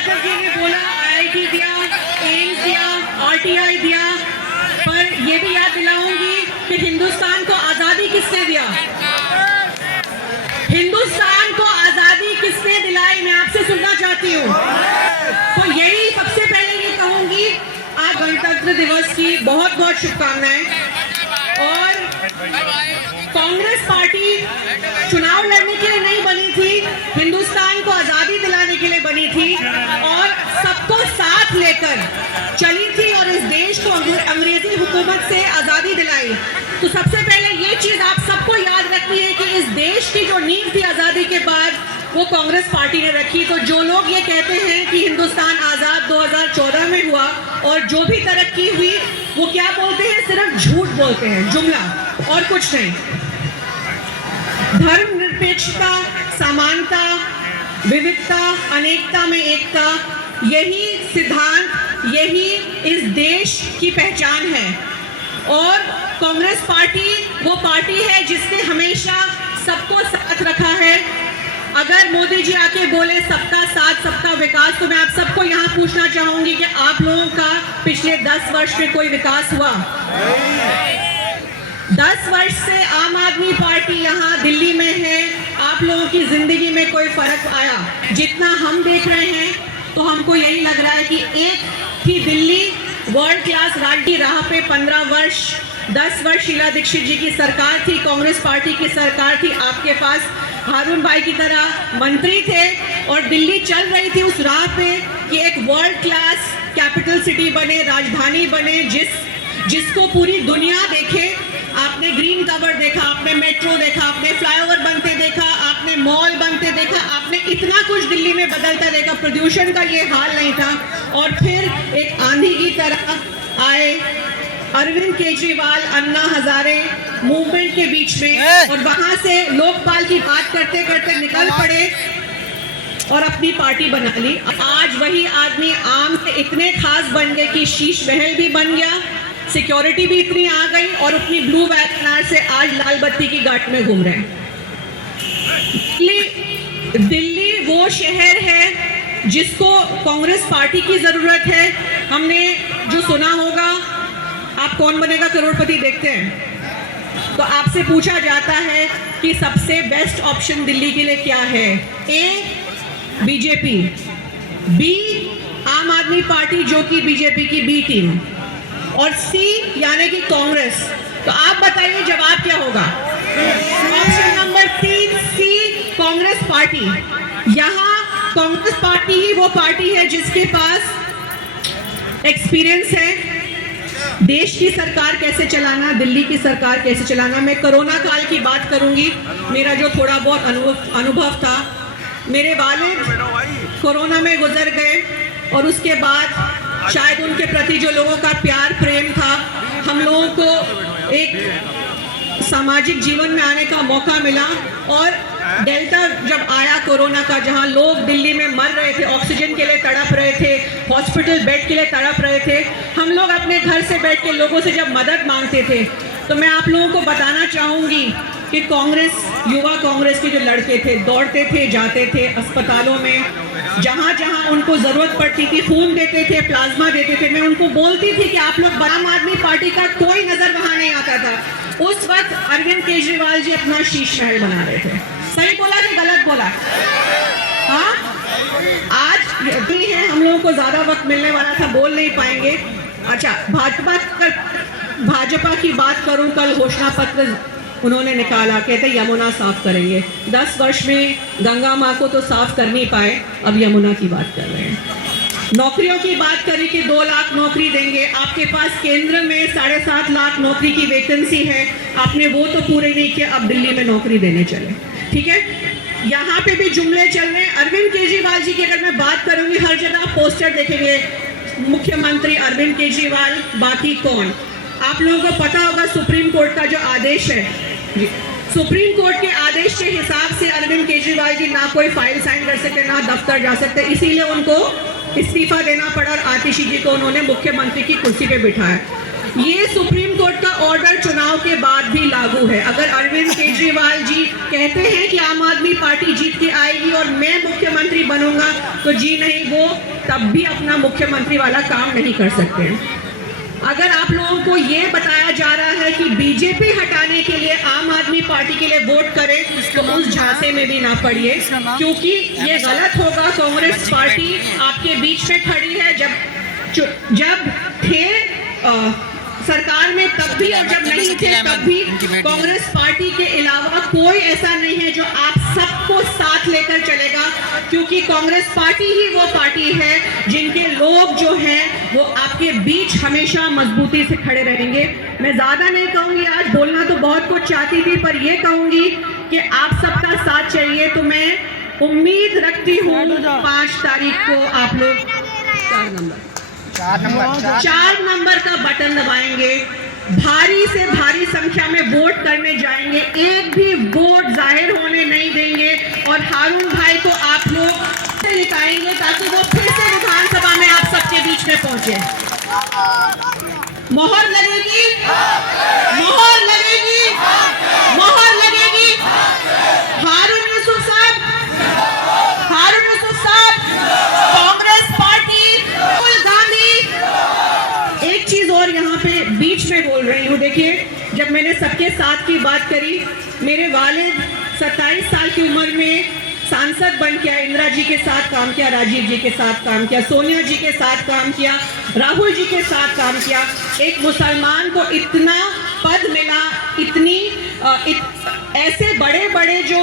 यादव जी ने बोला आईआईटी दिया, एम्स दिया, आरटीआई दिया, पर ये भी याद दिलाऊंगी कि हिंदुस्तान को आजादी किसने दिया? हिंदुस्तान को आजादी किसने दिलाई, मैं आपसे सुनना चाहती हूँ। तो यही सबसे पहले ये कहूंगी, आज गणतंत्र दिवस की बहुत बहुत शुभकामनाएं। और कांग्रेस पार्टी चुनाव लड़ने के लिए नहीं बनी थी, हिंदुस्तान को आजादी दिलाने के लिए बनी थी और सबको साथ लेकर चली थी और इस देश को अंग्रेजी हुकूमत से आजादी दिलाई। तो सबसे पहले ये चीज आप सबको याद रखनी है कि इस देश की जो नींव थी आजादी के बाद, वो कांग्रेस पार्टी ने रखी। तो जो लोग ये कहते हैं कि हिंदुस्तान आजाद 2014 में हुआ और जो भी तरक्की हुई, वो क्या बोलते हैं? सिर्फ झूठ बोलते हैं, जुमला और कुछ नहीं। धर्मनिरपेक्षता, समानता, विविधता, अनेकता में एकता, यही सिद्धांत, यही इस देश की पहचान है। और कांग्रेस पार्टी वो पार्टी है जिसने हमेशा सबको साथ रखा है। अगर मोदी जी आके बोले सबका साथ सबका विकास, तो मैं आप सबको यहाँ पूछना चाहूंगी कि आप लोगों का पिछले 10 वर्ष में कोई विकास हुआ? 10 वर्ष से आम आदमी पार्टी यहाँ दिल्ली में है, आप लोगों की जिंदगी में कोई फर्क आया? जितना हम देख रहे हैं तो हमको यही लग रहा है कि एक थी दिल्ली वर्ल्ड क्लास राज्य राह पे 15 वर्ष, 10 वर्ष शीला दीक्षित जी की सरकार थी, कांग्रेस पार्टी की सरकार थी, आपके पास हारून भाई की तरह मंत्री थे और दिल्ली चल रही थी उस राह पे कि एक वर्ल्ड क्लास कैपिटल सिटी बने, राजधानी बने, जिसको पूरी दुनिया देखे। आपने ग्रीन कवर देखा, आपने मेट्रो देखा, आपने फ्लाईओवर बनते देखा, आपने मॉल बनते देखा, आपने इतना कुछ दिल्ली में बदलता देखा, प्रदूषण का ये हाल नहीं था। और फिर एक आंधी की तरह आए अरविंद केजरीवाल, अन्ना हजारे मूवमेंट के बीच में, और वहां से लोकपाल की बात करते करते निकल पड़े और अपनी पार्टी बना ली। आज वही आदमी आम से इतने खास बन गए कि शीश महल भी बन गया, सिक्योरिटी भी इतनी आ गई और अपनी ब्लू वैगनआर से आज लाल बत्ती की घाट में घूम रहे हैं। दिल्ली वो शहर है जिसको कांग्रेस पार्टी की जरूरत है। हमने जो सुना होगा, आप कौन बनेगा करोड़पति देखते हैं, तो आपसे पूछा जाता है कि सबसे बेस्ट ऑप्शन दिल्ली के लिए क्या है? ए बीजेपी, बी आम आदमी पार्टी जो कि बीजेपी की बी टीम, और सी यानी कि कांग्रेस। तो आप बताइए जवाब क्या होगा? ऑप्शन नंबर 3 सी कांग्रेस पार्टी। यहाँ कांग्रेस पार्टी ही वो पार्टी है जिसके पास एक्सपीरियंस है देश की सरकार कैसे चलाना, दिल्ली की सरकार कैसे चलाना। मैं कोरोना काल की बात करूंगी, मेरा जो थोड़ा बहुत अनुभव था। मेरे वालिद कोरोना में गुजर गए और उसके बाद शायद उनके प्रति जो लोगों का प्यार प्रेम था, हम लोगों को एक सामाजिक जीवन में आने का मौका मिला। और डेल्टा जब आया कोरोना का, जहां लोग दिल्ली में मर रहे थे, ऑक्सीजन के लिए तड़प रहे थे, हॉस्पिटल बेड के लिए तड़प रहे थे, हम लोग अपने घर से बैठ के लोगों से जब मदद मांगते थे, तो मैं आप लोगों को बताना चाहूंगी कि कांग्रेस, युवा कांग्रेस के जो लड़के थे, दौड़ते थे, जाते थे अस्पतालों में, जहां जहां उनको जरूरत पड़ती थी खून देते थे, प्लाज्मा देते थे। मैं उनको बोलती थी कि आप लोग, आम आदमी पार्टी का कोई नजर वहां नहीं आता था। उस वक्त अरविंद केजरीवाल जी अपना शीश महल बना रहे थे। सही बोला कि गलत बोला? हाँ, आज भी है, हम लोगों को ज्यादा वक्त मिलने वाला था, बोल नहीं पाएंगे। अच्छा, भाजपा की बात करूं, कल घोषणा पत्र उन्होंने निकाला, कहते यमुना साफ करेंगे। 10 वर्ष में गंगा माँ को तो साफ कर नहीं पाए, अब यमुना की बात कर रहे हैं। नौकरियों की बात करें कि 2 लाख नौकरी देंगे, आपके पास केंद्र में 7.5 लाख नौकरी की वैकेंसी है, आपने वो तो पूरे नहीं किए, अब दिल्ली में नौकरी देने चले। ठीक है, यहाँ पे भी जुमले चल रहे हैं। अरविंद केजरीवाल जी की अगर मैं बात करूंगी, हर जगह पोस्टर देखेंगे, मुख्यमंत्री अरविंद केजरीवाल, बाकी कौन? आप लोगों को पता होगा सुप्रीम कोर्ट का जो आदेश है, सुप्रीम कोर्ट के आदेश के हिसाब से अरविंद केजरीवाल जी ना कोई फाइल साइन कर सकते, ना दफ्तर जा सकते, इसीलिए उनको इस्तीफा देना पड़ा और आतिशी जी को उन्होंने मुख्यमंत्री की कुर्सी पे बिठाया। ये सुप्रीम कोर्ट का ऑर्डर चुनाव के बाद भी लागू है। अगर अरविंद केजरीवाल जी कहते हैं कि आम आदमी पार्टी जीत के आएगी और मैं मुख्यमंत्री बनूंगा, तो जी नहीं, वो तब भी अपना मुख्यमंत्री वाला काम नहीं कर सकते हैं। अगर आप लोगों को ये बताया जा रहा है कि बीजेपी हटाने के लिए आम आदमी पार्टी के लिए वोट करें, तो उस झांसे में भी ना पड़िए, क्योंकि ये गलत होगा। कांग्रेस पार्टी आपके बीच में खड़ी है, जब थे सरकार में तब भी और जब नहीं थे तब भी। कांग्रेस पार्टी के अलावा कोई ऐसा नहीं है जो आप सबको साथ लेकर चलेगा, क्योंकि कांग्रेस पार्टी ही वो पार्टी है जिनके लोग जो हैं वो आपके बीच हमेशा मजबूती से खड़े रहेंगे। मैं ज्यादा नहीं कहूंगी, आज बोलना तो बहुत कुछ चाहती थी, पर ये कहूंगी कि आप सबका साथ चाहिए। तो मैं उम्मीद रखती हूँ 5 तारीख को आप लोग 4 नंबर का बटन दबाएंगे, भारी से भारी संख्या में वोट करने जाएंगे, एक भी वोट जाहिर होने नहीं देंगे और हारून भाई को आप लोग जिताएंगे ताकि वो फिर से विधानसभा में आप सबके बीच में पहुंचे। मोहर लगेगी, मोहर लगेगी, मोहर लगेगी। हारून यूसुफ साहब, हारून यूसुफ साहब, कांग्रेस पार्टी, राहुल गांधी। एक चीज और यहाँ पे बीच में बोल रही हूँ, देखिए, जब मैंने सबके साथ की बात करी, मेरे वालिद 27 साल की उम्र में सांसद बन के इंदिरा जी के साथ काम किया, राजीव जी के साथ काम किया, सोनिया जी के साथ काम किया, राहुल जी के साथ काम किया। एक मुसलमान को इतना पद मिला, ऐसे बड़े बड़े जो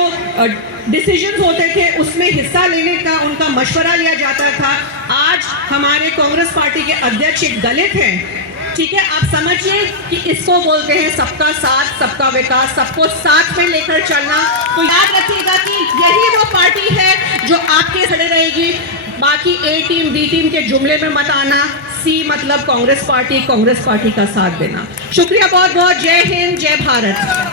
डिसीजंस होते थे उसमें हिस्सा लेने का उनका मशवरा लिया जाता था। आज हमारे कांग्रेस पार्टी के अध्यक्ष एक दलित हैं, ठीक है, आप समझिए कि इसको बोलते हैं सबका साथ, सबका विकास, सबको साथ में लेकर चलना। तो याद रखिएगा कि यही वो पार्टी है जो आपके खड़े रहेगी। बाकी ए टीम बी टीम के जुमले में मत आना, सी मतलब कांग्रेस पार्टी का साथ देना। शुक्रिया बहुत बहुत। जय हिंद, जय भारत।